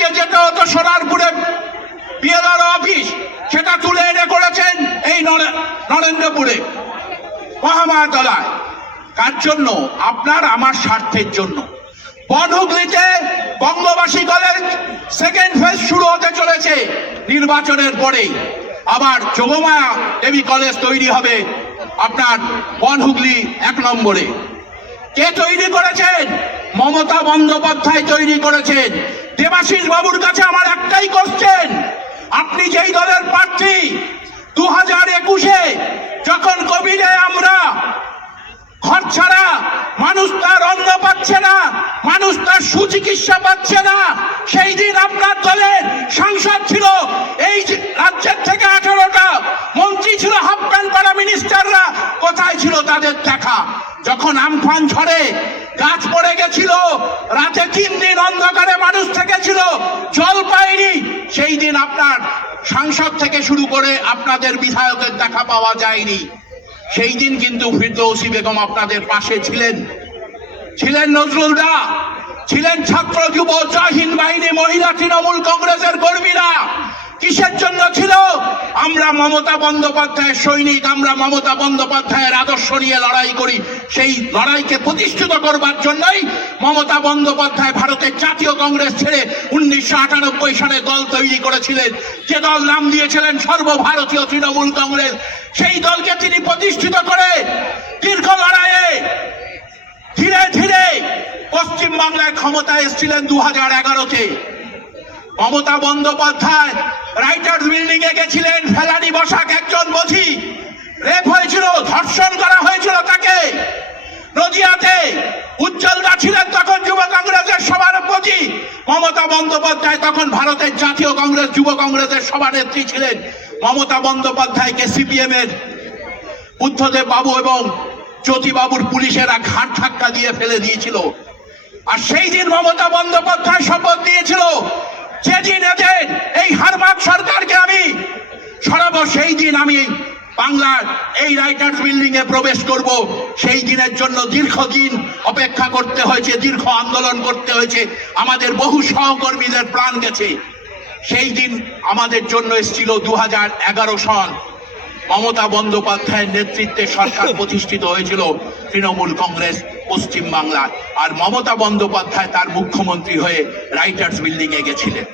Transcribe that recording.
আগে যেতে হতো সোনারপুরে বিএলআর অফিস, সেটা তুলে এনে করেছেন এই নরেন্দ্রপুরে মহামায়াতলায়। কার জন্য? আপনার আমার স্বার্থের জন্য। বনহুগলিতে বঙ্গবাসী কলেজ সেকেন্ড ফেজ শুরু হতে চলেছে নির্বাচনের পরেই। আবার যোগমায়া দেবী কলেজ তৈরি হবে আপনার বনহুগলি 1 নম্বরে। কে তৈরি করেছেন? মমতা বন্দ্যোপাধ্যায় তৈরি করেছেন। দেবাশিস বাবুর কাছে আমার একটাই কোশ্চেন, আপনি যেই দলের প্রার্থী 2021-এ যখন কোভিডে আমরা ঘর ছাড়া, মানুষ তার অন্ন পাচ্ছে না, মানুষ তার সুচিকিৎসা পাচ্ছে না, সেই দিন আপনার দলের সাংসদ ছিল এই রাজ্যের থেকে 18টা মন্ত্রী ছিল, হাফ প্যান্ট পরা মিনিস্টাররা কোথায় ছিল তাদের দেখা? যখন আমফান ঝড়ে গাছ পড়ে গেছিল, রাতে 3 দিন অন্ধকারে মানুষ থেকেছিল, জল পায়নি, সেই দিন আপনার সাংসদ থেকে শুরু করে আপনাদের বিধায়কের দেখা পাওয়া যায়নি। সেই দিন কিন্তু ফিরদৌসী বেগম আপনাদের পাশে ছিলেন, ছিলেন নজরুল দা, ছিলেন ছাত্র যুব জয় হিন্দ বাহিনী, মহিলা তৃণমূল কংগ্রেসের কর্মীরা। কিসের জন্য ছিল? আমরা মমতা বন্দ্যোপাধ্যায়ের সৈনিক, আমরা মমতা বন্দ্যোপাধ্যায়ের আদর্শ নিয়ে লড়াই করি। সেই লড়াইকে প্রতিষ্ঠিত করবার জন্যই মমতা বন্দ্যোপাধ্যায় ভারতের জাতীয় কংগ্রেস ছেড়ে 1998 সালে দল তৈরি করেছিলেন, যে দল নাম দিয়েছিলেন সর্বভারতীয় তৃণমূল কংগ্রেস। সেই দলকে তিনি প্রতিষ্ঠিত করে দীর্ঘ লড়াইয়ে ধীরে ধীরে পশ্চিমবাংলায় ক্ষমতায় এসেছিলেন 2011-তে। মমতা বন্দ্যোপাধ্যায় রাইটার্স বিল্ডিং এ গেছিলেন, ফেলানি বসাক একজন বধি, রেপ হয়েছিল, ধর্ষণ করা হয়েছিল তাকে। নদিয়াতে উজ্জ্বল দা ছিলেন তখন যুব কংগ্রেসের সভাপতি, মমতা বন্দ্যোপাধ্যায় তখন ভারতের জাতীয় কংগ্রেস যুব কংগ্রেসের সভানেত্রী ছিলেন। মমতা বন্দ্যোপাধ্যায়কে সিপিএম এর বুদ্ধদেব বাবু এবং জ্যোতি বাবুর পুলিশেরা ঘাট ধাক্কা দিয়ে ফেলে দিয়েছিল। আর সেই দিন মমতা বন্দ্যোপাধ্যায় শপথ দিয়েছিল, যেদিন এদের এই হারমাত সরকারকে আমি সরাবো, সেই দিন আমি বাংলার এই রাইটার্স বিল্ডিং এ প্রবেশ করব। সেই দিনের জন্য দীর্ঘদিন অপেক্ষা করতে হয়েছে, দীর্ঘ আন্দোলন করতে হয়েছে, আমাদের বহু সহকর্মীদের প্রাণ গেছে। সেই দিন আমাদের জন্য এসেছিল 2011 সন। মমতা বন্দ্যোপাধ্যায়ের নেতৃত্বে সরকার প্রতিষ্ঠিত হয়েছিল তৃণমূল কংগ্রেস পশ্চিম বাংলায়, আর মমতা বন্দ্যোপাধ্যায় তার মুখ্যমন্ত্রী হয়ে রাইটার্স বিল্ডিং এ গেছিলেন।